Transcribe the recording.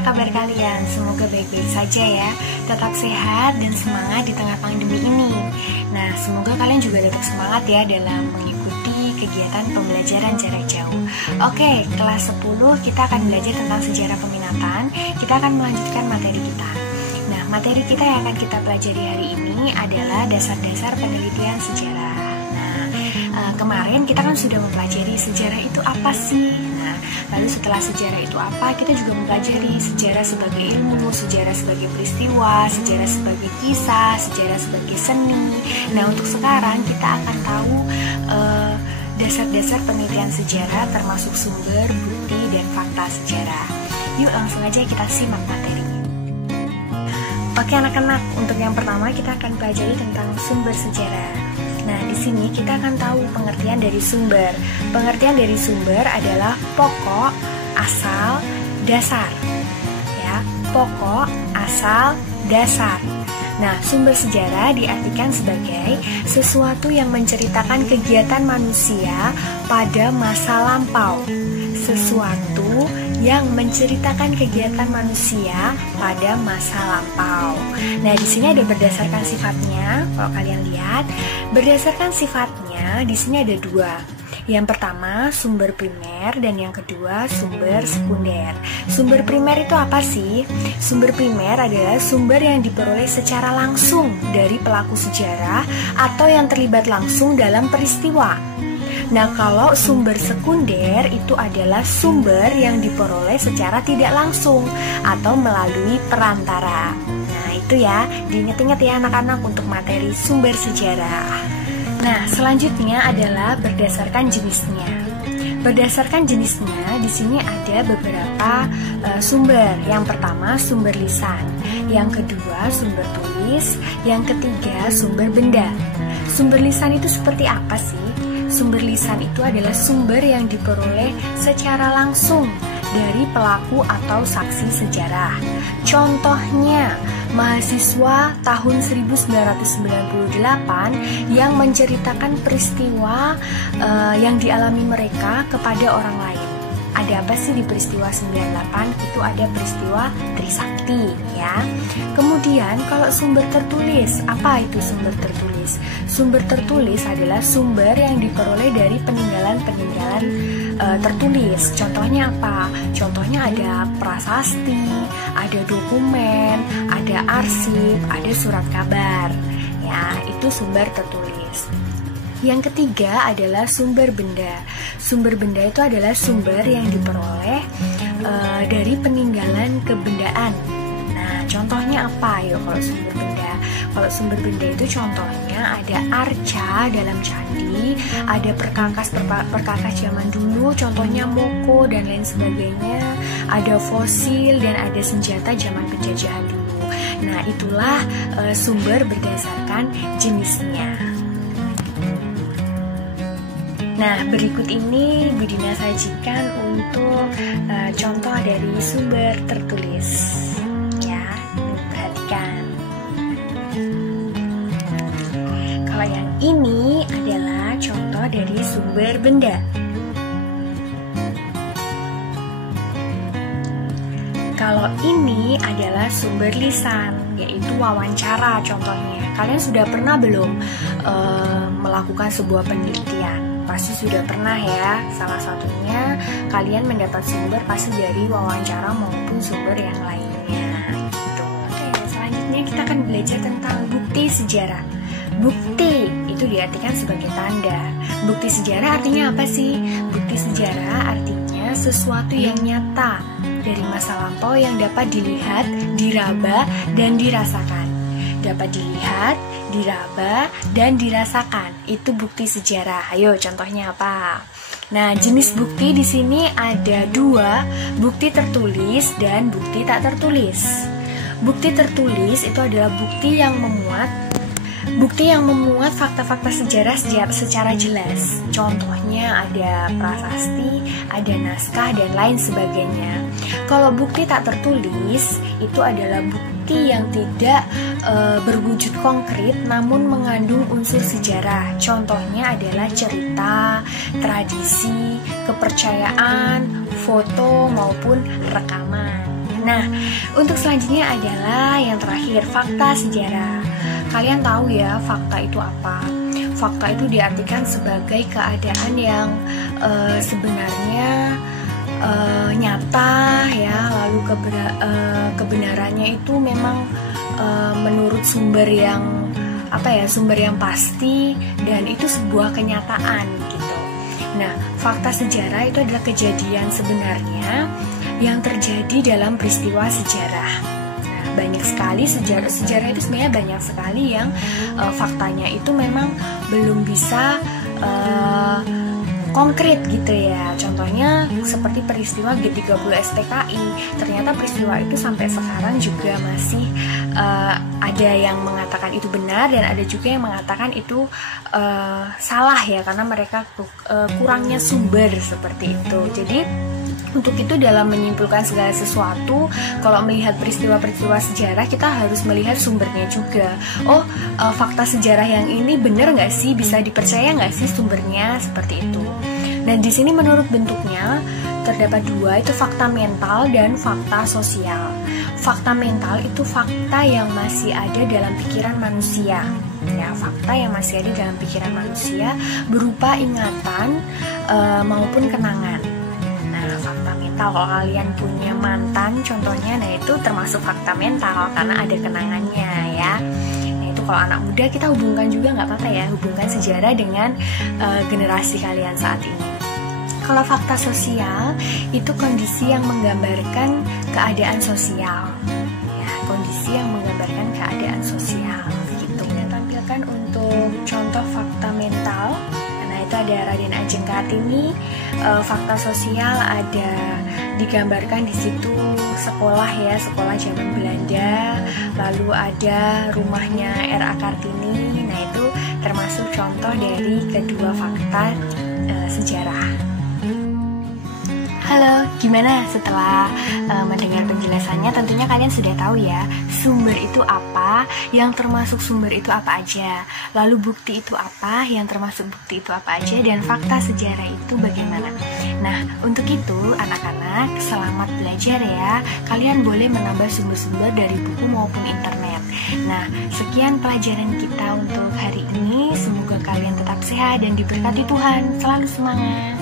Bagaimana kabar kalian? Semoga baik-baik saja ya. Tetap sehat dan semangat di tengah pandemi ini. Nah, semoga kalian juga tetap semangat ya dalam mengikuti kegiatan pembelajaran jarak jauh. Oke, kelas 10 kita akan belajar tentang sejarah peminatan. Kita akan melanjutkan materi kita. Nah, materi kita yang akan kita pelajari hari ini adalah dasar-dasar penelitian sejarah. Kemarin kita kan sudah mempelajari sejarah itu apa sih. Nah, lalu setelah sejarah itu apa, kita juga mempelajari sejarah sebagai ilmu, sejarah sebagai peristiwa, sejarah sebagai kisah, sejarah sebagai seni. Nah, untuk sekarang kita akan tahu dasar-dasar penelitian sejarah termasuk sumber, bukti, dan fakta sejarah. Yuk langsung aja kita simak materinya. Oke anak-anak, untuk yang pertama kita akan pelajari tentang sumber sejarah. Nah, di sini kita akan tahu pengertian dari sumber. Pengertian dari sumber adalah pokok, asal, dasar. Ya, pokok, asal, dasar. Nah, sumber sejarah diartikan sebagai sesuatu yang menceritakan kegiatan manusia pada masa lampau. Sesuatu yang menceritakan kegiatan manusia pada masa lampau. Nah, di sini ada berdasarkan sifatnya. Kalau kalian lihat, berdasarkan sifatnya di sini ada dua. Yang pertama sumber primer dan yang kedua sumber sekunder. Sumber primer itu apa sih? Sumber primer adalah sumber yang diperoleh secara langsung dari pelaku sejarah atau yang terlibat langsung dalam peristiwa. Nah, kalau sumber sekunder itu adalah sumber yang diperoleh secara tidak langsung atau melalui perantara. Nah, itu ya, diingat-ingat ya anak-anak untuk materi sumber sejarah. Nah, selanjutnya adalah berdasarkan jenisnya. Berdasarkan jenisnya, di sini ada beberapa sumber. Yang pertama sumber lisan, yang kedua sumber tulis, yang ketiga sumber benda. Sumber lisan itu seperti apa sih? Sumber lisan itu adalah sumber yang diperoleh secara langsung dari pelaku atau saksi sejarah. Contohnya, mahasiswa tahun 1998 yang menceritakan peristiwa yang dialami mereka kepada orang lain. Ada apa sih di peristiwa 98? Itu ada peristiwa Trisakti ya. Kemudian kalau sumber tertulis, apa itu sumber tertulis? Sumber tertulis adalah sumber yang diperoleh dari peninggalan-peninggalan tertulis. Contohnya apa? Contohnya ada prasasti, ada dokumen, ada arsip, ada surat kabar. Ya, itu sumber tertulis. Yang ketiga adalah sumber benda. Sumber benda itu adalah sumber yang diperoleh dari peninggalan kebendaan. Nah, contohnya apa ya kalau sumber benda? Kalau sumber benda itu contohnya ada arca dalam candi, ada perkakas zaman dulu, contohnya moko dan lain sebagainya, ada fosil dan ada senjata zaman penjajahan dulu. Nah, itulah sumber berdasarkan jenisnya. Nah, berikut ini Bu Dina sajikan untuk contoh dari sumber tertulis. Ya, perhatikan. Kalau yang ini adalah contoh dari sumber benda. Kalau ini adalah sumber lisan, yaitu wawancara contohnya. Kalian sudah pernah belum melakukan sebuah penelitian? Pasti sudah pernah ya. Salah satunya kalian mendapat sumber pasti dari wawancara maupun sumber yang lainnya gitu. Oke, selanjutnya kita akan belajar tentang bukti sejarah. Bukti itu diartikan sebagai tanda. Bukti sejarah artinya apa sih? Bukti sejarah artinya sesuatu yang nyata dari masa lampau yang dapat dilihat, diraba, dan dirasakan. Dapat dilihat, diraba, dan dirasakan. Itu bukti sejarah. Ayo, contohnya apa? Nah, jenis bukti di sini ada dua, bukti tertulis dan bukti tak tertulis. Bukti tertulis itu adalah bukti yang memuat fakta-fakta sejarah secara jelas. Contohnya ada prasasti, ada naskah, dan lain sebagainya. Kalau bukti tak tertulis, itu adalah bukti yang tidak berwujud konkret namun mengandung unsur sejarah. Contohnya adalah cerita, tradisi, kepercayaan, foto, maupun rekaman. Nah, Nah, untuk selanjutnya adalah yang terakhir, fakta sejarah. Kalian tahu ya fakta itu apa? Fakta itu diartikan sebagai keadaan yang sebenarnya nyata ya, lalu kebenarannya itu memang menurut sumber yang sumber yang pasti, dan itu sebuah kenyataan gitu. Nah, fakta sejarah itu adalah kejadian sebenarnya yang terjadi dalam peristiwa sejarah. Nah, banyak sekali sejarah itu sebenarnya banyak sekali yang faktanya itu memang belum bisa konkret gitu ya. Contohnya seperti peristiwa G30 SPKI. Ternyata peristiwa itu sampai sekarang juga masih ada yang mengatakan itu benar, dan ada juga yang mengatakan itu salah ya, karena mereka kurangnya sumber seperti itu. Jadi untuk itu dalam menyimpulkan segala sesuatu, kalau melihat peristiwa-peristiwa sejarah, kita harus melihat sumbernya juga. Fakta sejarah yang ini benar nggak sih? Bisa dipercaya nggak sih sumbernya? Seperti itu. Dan di sini menurut bentuknya terdapat dua, itu fakta mental dan fakta sosial. Fakta mental itu fakta yang masih ada dalam pikiran manusia. Ya, fakta yang masih ada dalam pikiran manusia berupa ingatan maupun kenangan. Fakta mental, kalau kalian punya mantan contohnya, nah itu termasuk fakta mental karena ada kenangannya ya. Nah itu kalau anak muda kita hubungkan juga nggak apa-apa ya, hubungkan sejarah dengan generasi kalian saat ini. Kalau fakta sosial itu kondisi yang menggambarkan keadaan sosial ya, kondisi yang menggambarkan keadaan sosial gitu. Kita tampilkan untuk contoh fakta mental. Itu ada Raden Ajeng Kartini. Fakta sosial ada digambarkan di situ sekolah ya, sekolah zaman Belanda. Lalu ada rumahnya R.A. Kartini. Nah itu termasuk contoh dari kedua fakta sejarah. Halo, gimana setelah mendengar penjelasannya? Tentunya kalian sudah tahu ya, sumber itu apa, yang termasuk sumber itu apa aja, lalu bukti itu apa, yang termasuk bukti itu apa aja, dan fakta sejarah itu bagaimana. Nah, untuk itu anak-anak selamat belajar ya. Kalian boleh menambah sumber-sumber dari buku maupun internet. Nah, sekian pelajaran kita untuk hari ini. Semoga kalian tetap sehat dan diberkati Tuhan. Selalu semangat.